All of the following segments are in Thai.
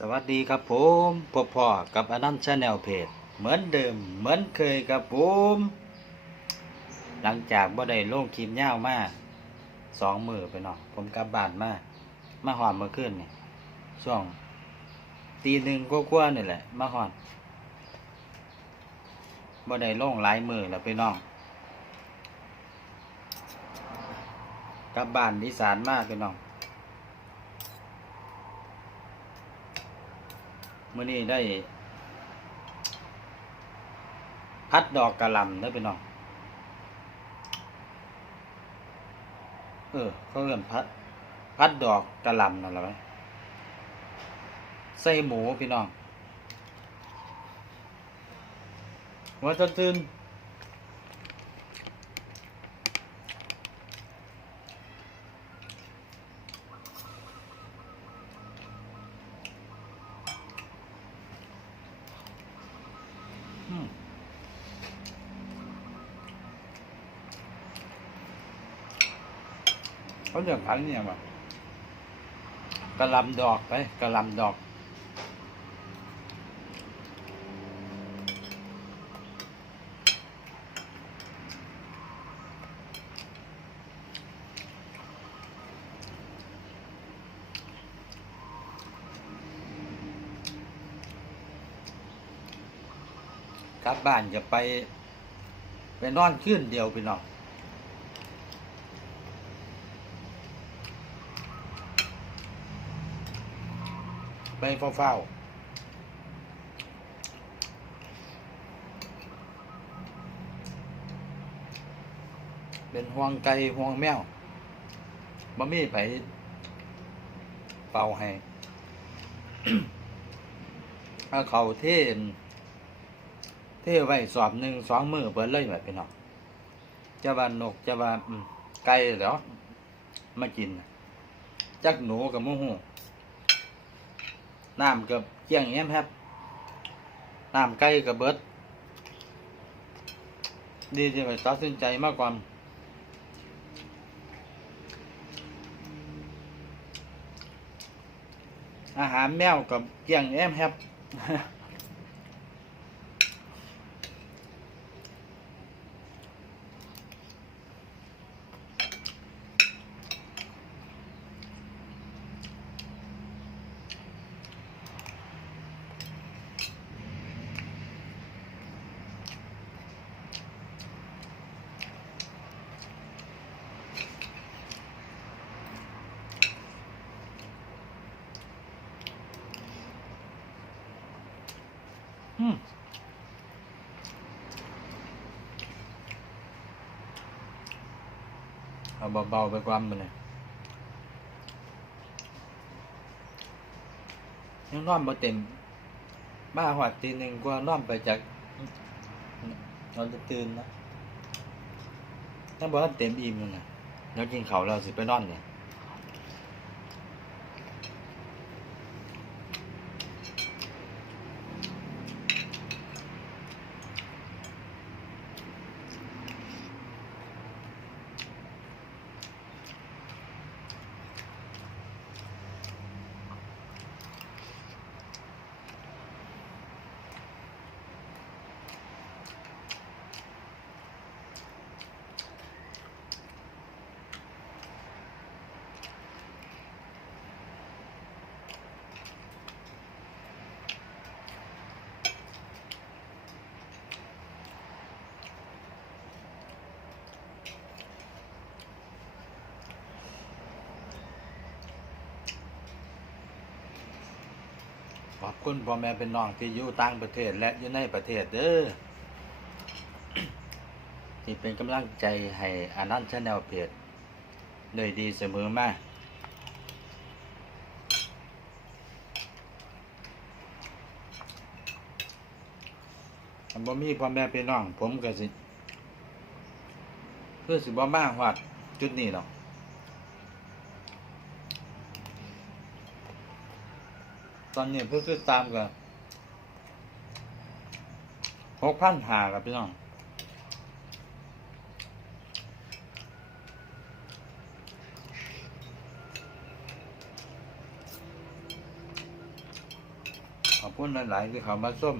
สวัสดีครับผมพบพ่อกับอนันต์ชาแนลเพจเหมือนเดิมเหมือนเคยครับผม หลังจากบ่ได้ลงคลิปยาวมาสองมือไปเนาะผมกลับบ้านมามาหอดเมื่อคืนนี่ช่วงตีหนึ่งกว่าๆนี่แหละ มาหอดบ่ได้ลงหลายมือแล้วไปน้องกลับบ้านอีสานมากไปน้อง มื่อนี้ได้ พัดดอกกระหลำได้ไปน้องเออเขาเรียนพัด พัดดอกกระหลำนั่นแหละไหมใส่หมูพี่น้องว่าจะตื่น เขาเรียกพันเนี่ยแบบกระลำดอกไปกระลำดอกกลับบ้านจะไป ไปนอนขึ้นเดียวพี่น้อง ไปเฝ้าๆเป็นห่วงไก่ห่วงแมวบ่มีไปเป่าให้เอาเขาเทนเท่ไว้สอบหนึ่งสองมือเปิดเลยแบบพี่น้องจะว่านกจะว่าอืมไก่เหรอมากิน จักหนูกับมูหู น้ำกับเกี่ยงแง้มแฮบน้ำไก่กับเบิร์ดดีที่ไปตัดสินใจมากกว่าอาหารแมวกับเกี่ยงแยมแฮบ เอาเบาๆไปความมันเลยยังนอนบ่เต็มบ้าหอดตีหนึ่งกว่านอนไปจากนอนจะตื่นนะถ้าบอกว่าเต็มอิ่มเลยนะแล้วกินเขาวเราสิไปนอนเนี่ย ขอบคุณพ่อแม่เป็นน้องที่อยู่ต่างประเทศและอยู่ในประเทศเด้อที่เป็นกำลังใจให้อานันต์ชาแนลเพจโดยดีเสมอมาอันบ่มีพ่อแม่เป็นน้อง ผมก็สิเพื่อสิบ่มาฮอดจุดนี้หรอก อนนี้เพื่อติดตามกันหกพันหาครับพี่น้องขอบคุณหลายๆที่เขามาส้ม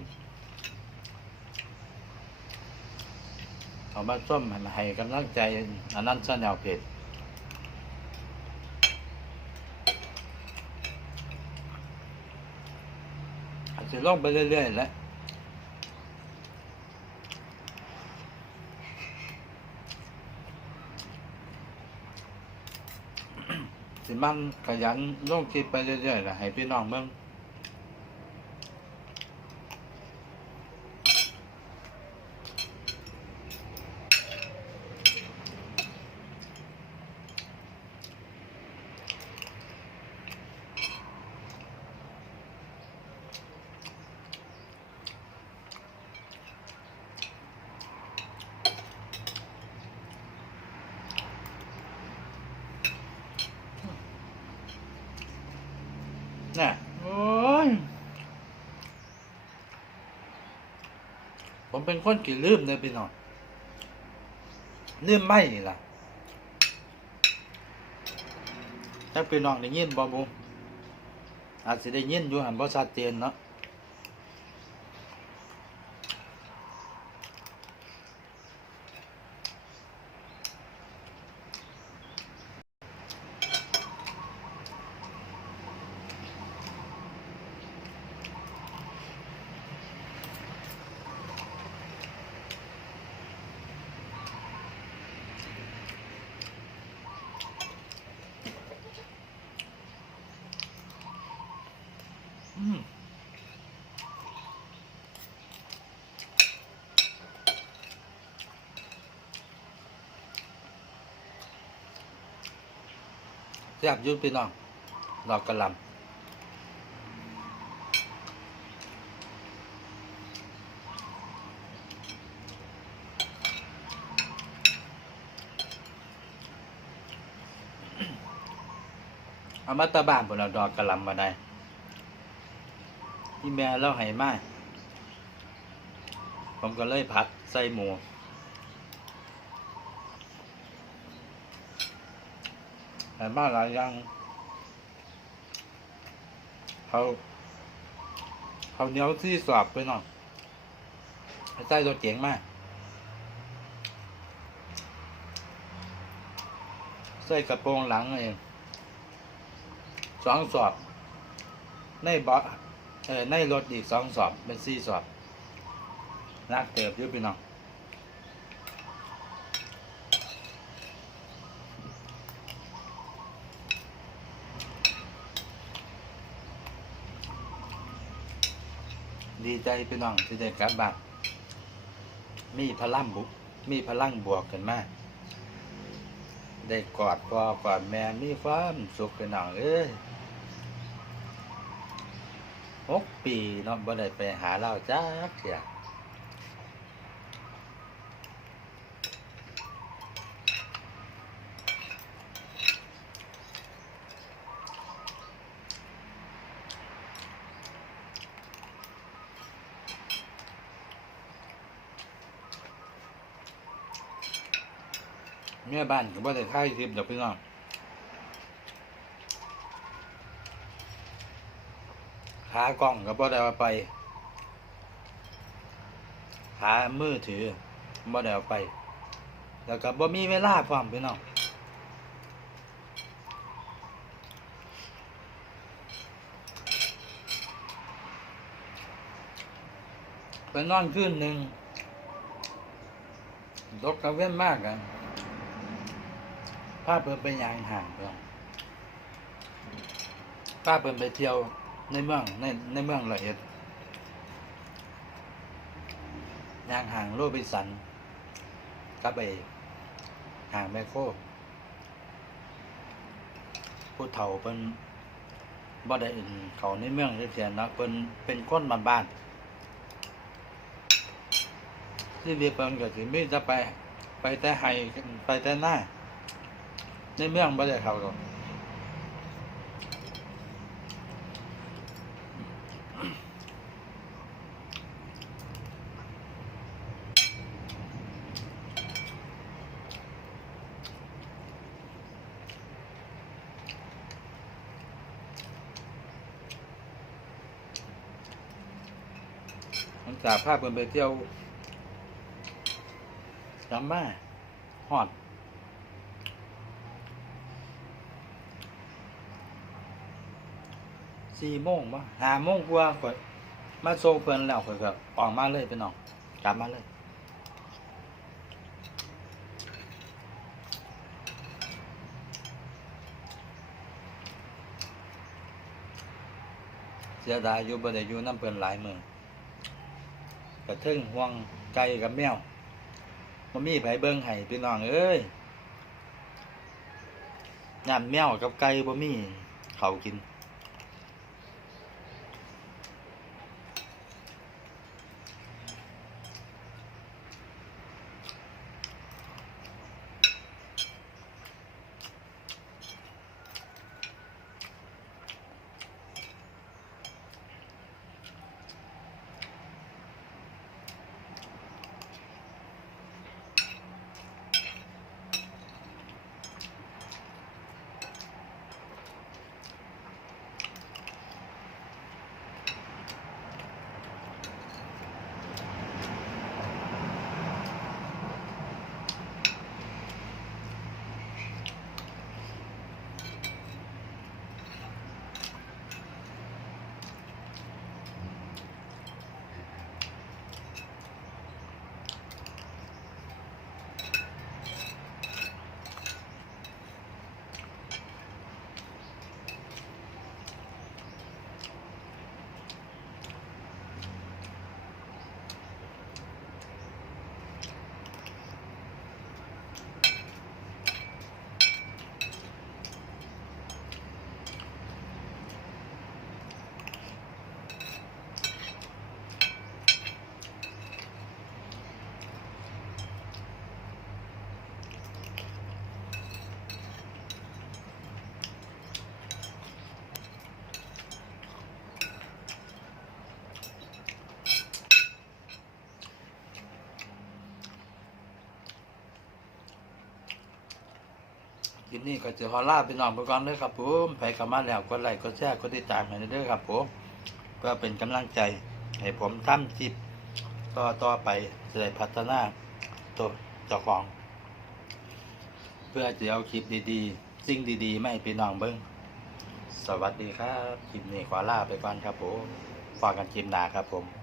เขามาส้มให้ให้กำลังใจอันนั้นชาแนวเพจ อาจะลงไปเรื่อยๆแหล้วสิมันขยันลงคลิปไปเรื่อยๆแหละให้พี่น้องเมือง น่ะโอ้ยผมเป็นคนกี่ลืมเลยพี่น้องลืมไม่นี่ล่ะถ้าพี่น้องได้ยินบ่บุอาจจะได้ยินอยู่หันบ่ชัดเจนเนาะ แซ่บยุ่พี่น้องดอกกระหลำเอามาตะบ้านบนเราดอกกระหลำมาได้ที่แม่เราให้มาผมก็เลยผัดใส่หมู ให้มาหลายอย่างเขาเขาเนียวที่สอบไปหน่อยใส่ตัวเจ๋งมากใส่กระโปรงหลังเองสองสอบ ในบาะเออในรถอีกสองสอบ เป็นสี่สอบนักเติบยู่พี่น้อง ดีใจพี่น้องที่ได้กลับบ้านมีพลังบุมีพลังบวกกันมาก ได้กอดพ่อกอดแม่มีความสุขพี่น้องเอ้ยหกปีเนาะบ่ได้ไปหาเราจ้าเที่ย เมียบ้านก็บ่ได้ถ่ายคลิปดอกพี่น้องขากล้องก็บ่ได้เอาไปขามือถือบ่ได้เอาไป แล้วก็บ่มีเวลาพร้อมพี่น้องไปนอนคืนหนึ่งตกกระเว้นมากอะ พาเพิ่นไปยางห่างพี่น้าเพิ่นไปเที่ยวในเมืองในในเมืองละเอียดยางห่างโรบินสันกับไปห่างแมคโครผู้เฒ่าเป็นบ่ได้อื่นเขาในเมืองเสียๆนะเป็นเป็นคนบ้านบ้านที่เรียกเพิ่นก็สิมีจะไป ไปแต่ไห้ไปแต่หน้า ในเมืองบ่ได้เขาหรอกอมันจากภาพเพิ่นไปเที่ยวจำมาฮอด สี่โมงมาห้าโมงกว่าข่อย มาโซเพิ่นแล้วข่อยก็ออกมาเลยพี่น้องกลับมาเลยเสียดายอยู่บ่ได้อยู่น้ำเพิ่นหลายมือกระทึ่งห่วงไก่กับแมวบ่มีไผเบิ่งให้พี่น้องเอ้ยยามแมวกับไก่บ่มีเขากิน คลิปนี้ก็จะขอลาไปน้องไปก่อนเด้อครับผมไปกลับมาแล้วกดไลค์กดแชร์กดติดตามให้เด้อครับผมเพื่อเป็นกำลังใจให้ผมทำคลิปต่อต่อไปจะได้พัฒนาตัวเจ้าของ เพื่อจะเอาคลิปดีๆสิ่งดีๆไมาให้พี่น้องเบิ้งสวัสดีครับ คลิปนี้ขอลาไปก่อนครับผมฝากกันคลิปหน้าครับผม